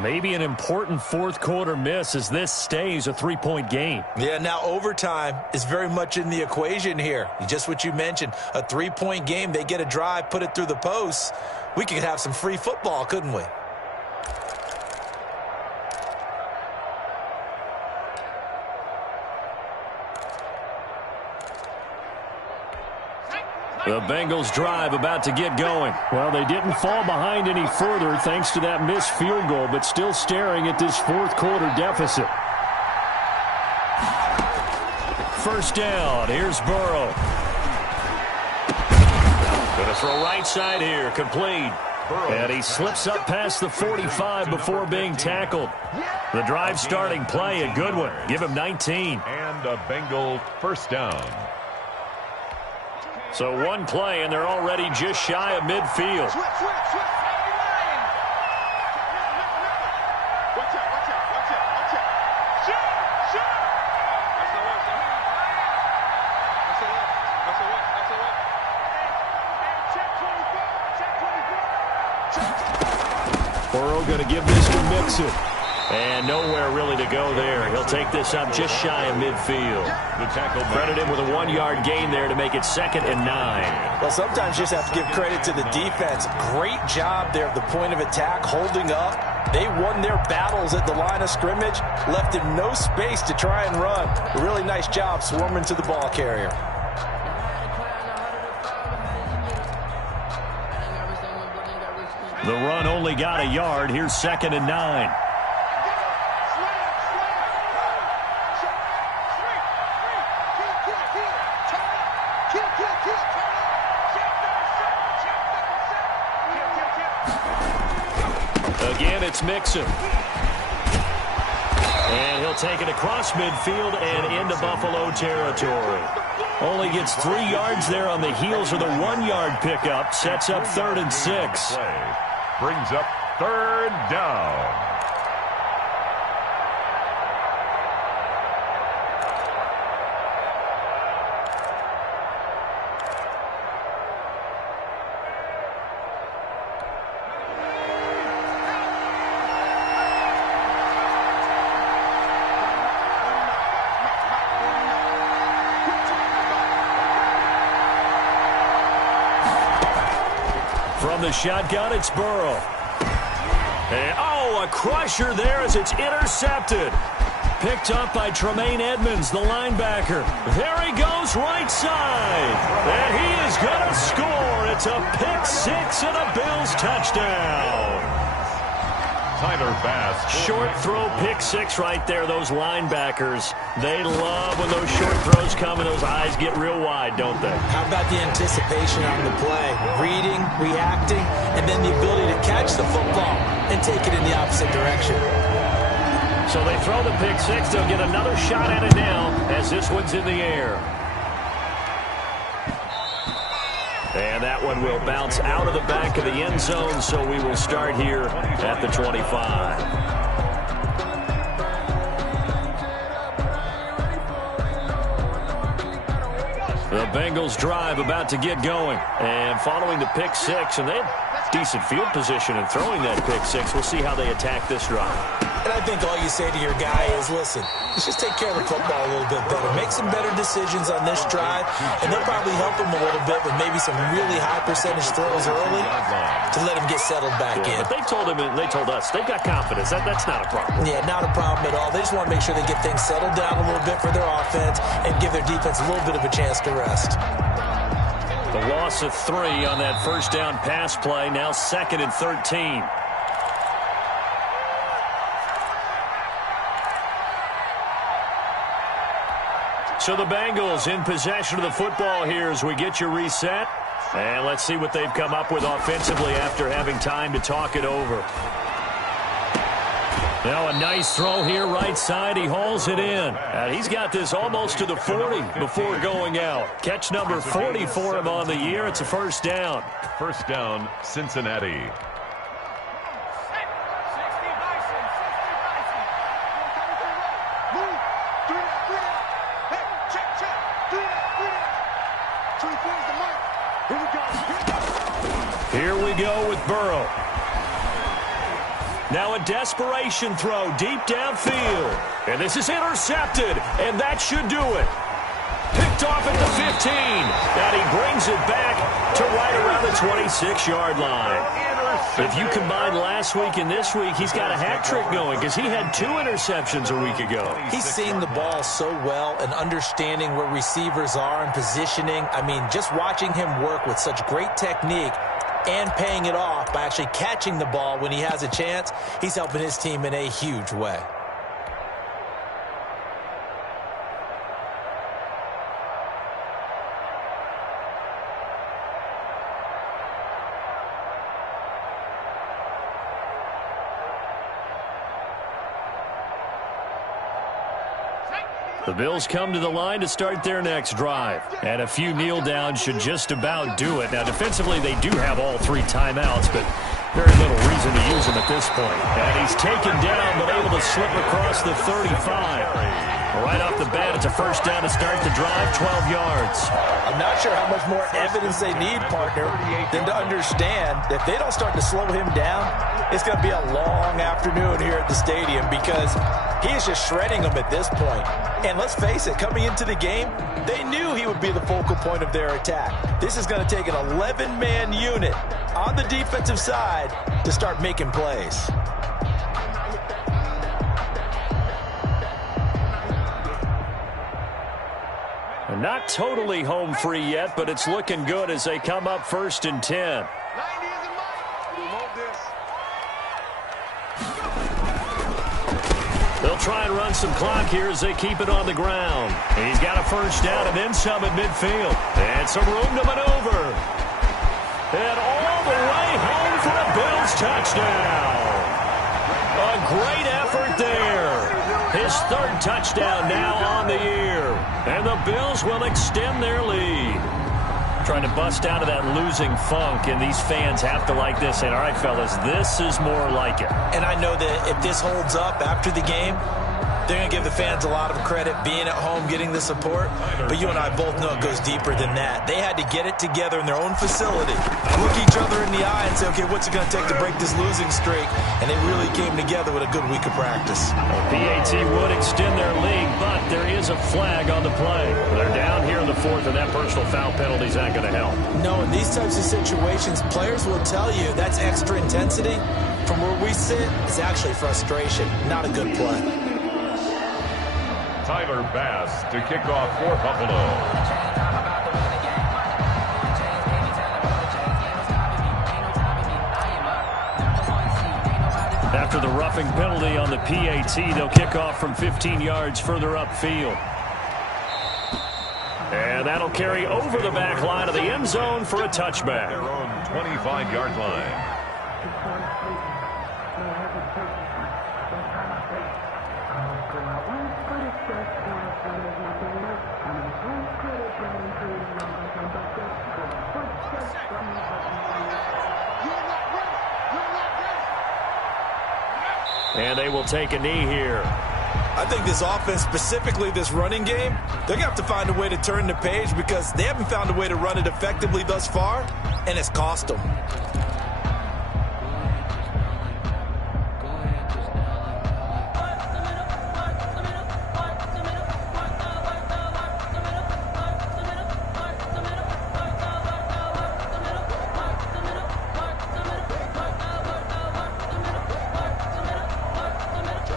Maybe an important 4th quarter miss as this stays a 3-point game. Yeah, now overtime is very much in the equation here. Just what you mentioned, a 3-point game. They get a drive, put it through the posts. We could have some free football, couldn't we? The Bengals drive about to get going. Well, they didn't fall behind any further thanks to that missed field goal, but still staring at this 4th quarter deficit. 1st down. Here's Burrow. Going to throw right side here. Complete. And he slips up past the 45 before being tackled. The drive starting play, a good one. Give him 19. And a Bengal 1st down. So one play, and they're already just shy of midfield. Burrow going to give this to Mixon. And nowhere really to go there. He'll take this up just shy of midfield. The tackle credit him with a 1-yard gain there to make it 2nd and 9. Well, sometimes you just have to give credit to the defense. Great job there at the point of attack, holding up. They won their battles at the line of scrimmage, left him no space to try and run. A really nice job swarming to the ball carrier. The run only got a yard. Here's 2nd and 9. Again, it's Mixon. And he'll take it across midfield and into Buffalo territory. Only gets 3 yards there on the heels of the 1-yard pickup. Sets up 3rd and 6. Brings up 3rd down. From the shotgun, it's Burrow. And, a crusher there as it's intercepted. Picked up by Tremaine Edmonds, the linebacker. There he goes, right side. And he is going to score. It's a pick 6 and a Bills touchdown. Tyler Bass. Short throw, pick 6 right there. Those linebackers, they love when those short throws come and those eyes get real wide, don't they? How about the anticipation on the play? Reading, reacting, and then the ability to catch the football and take it in the opposite direction. So they throw the pick 6. They'll get another shot at it now as this one's in the air. And that one will bounce out of the back of the end zone, so we will start here at the 25. The Bengals drive about to get going. And following the pick six, and they had decent field position in throwing that pick six. We'll see how they attack this drive. And I think all you say to your guy is, listen, let's just take care of the football a little bit better. Make some better decisions on this drive, and they'll probably help him a little bit with maybe some really high percentage throws early to let him get settled back in. But they told him, and they told us, they've got confidence. That's not a problem. Yeah, not a problem at all. They just want to make sure they get things settled down a little bit for their offense and give their defense a little bit of a chance to rest. The loss of 3 on that first down pass play, now 2nd and 13. So the Bengals in possession of the football here as we get you reset. And let's see what they've come up with offensively after having time to talk it over. Now a nice throw here right side. He hauls it in. And he's got this almost to the 40 before going out. Catch number 40 for him on the year. It's a first down. First down, Cincinnati. Here we go with Burrow. Now a desperation throw deep downfield. And this is intercepted, and that should do it. Picked off at the 15, and he brings it back to right around the 26-yard line. If you combine last week and this week, he's got a hat trick going because he had 2 interceptions a week ago. He's seeing the ball so well and understanding where receivers are and positioning. I mean, just watching him work with such great technique and paying it off by actually catching the ball when he has a chance, he's helping his team in a huge way. The Bills come to the line to start their next drive. And a few kneel downs should just about do it. Now, defensively, they do have all 3 timeouts, but very little reason to use them at this point. And he's taken down, but able to slip across the 35. Right off the bat, it's a first down to start the drive, 12 yards. I'm not sure how much more evidence they need, partner, than to understand that if they don't start to slow him down, it's going to be a long afternoon here at the stadium because he is just shredding them at this point. And let's face it, coming into the game, they knew he would be the focal point of their attack. This is going to take an 11-man unit on the defensive side to start making plays. Not totally home free yet, but it's looking good as they come up 1st and 10. They'll try and run some clock here as they keep it on the ground. He's got a first down and then some at midfield. And some room to maneuver. And all the way home for a Bills touchdown. A great effort there. His 3rd touchdown now on the year. And the Bills will extend their lead. Trying to bust out of that losing funk, and these fans have to like this. And all right, fellas, this is more like it. And I know that if this holds up after the game, they're going to give the fans a lot of credit being at home, getting the support. But you and I both know it goes deeper than that. They had to get it together in their own facility, look each other in the eye and say, okay, what's it going to take to break this losing streak? And they really came together with a good week of practice. PAT would extend their lead, but there is a flag on the play. They're down here in the 4th, and that personal foul penalty is not going to help. No, in these types of situations, players will tell you that's extra intensity. From where we sit, it's actually frustration, not a good play. Tyler Bass to kick off for Buffalo. After the roughing penalty on the PAT, they'll kick off from 15 yards further upfield. And that'll carry over the back line of the end zone for a touchback. Their own 25-yard line. and they will take a knee here. I think this offense, specifically this running game, they're going to have to find a way to turn the page because they haven't found a way to run it effectively thus far, and it's cost them.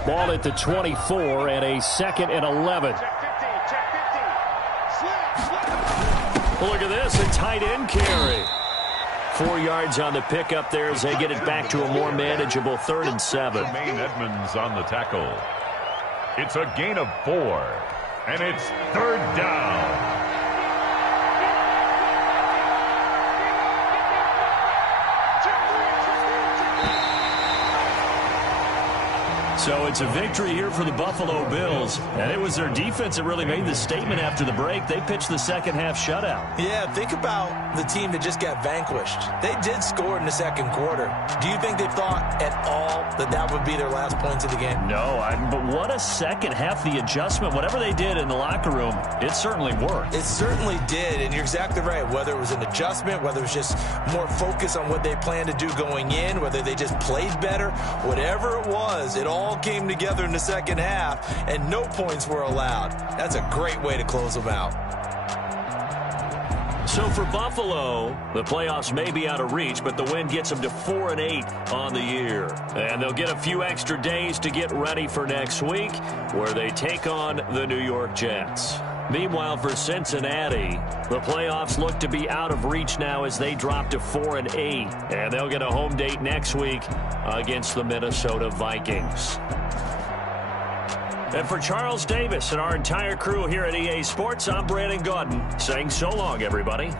Ball at the 24 and a 2nd and 11. Look at this, a tight end carry. 4 yards on the pickup there as they get it back to a more manageable 3rd and 7. Jermaine Edmonds on the tackle. It's a gain of 4, and it's 3rd down. So it's a victory here for the Buffalo Bills, and it was their defense that really made the statement after the break. They pitched the second half shutout. Yeah, think about the team that just got vanquished. They did score in the second quarter. Do you think they thought at all that that would be their last points of the game? No, but what a second half, the adjustment. Whatever they did in the locker room, it certainly worked. It certainly did, and you're exactly right. Whether it was an adjustment, whether it was just more focus on what they planned to do going in, whether they just played better, whatever it was, it all came together in the second half, and no points were allowed. That's a great way to close them out. So for Buffalo, the playoffs may be out of reach, but the win gets them to 4-8 on the year. And they'll get a few extra days to get ready for next week, where they take on the New York Jets. Meanwhile, for Cincinnati, the playoffs look to be out of reach now as they drop to 4-8. And they'll get a home date next week against the Minnesota Vikings. And for Charles Davis and our entire crew here at EA Sports, I'm Brandon Gaudin saying so long, everybody.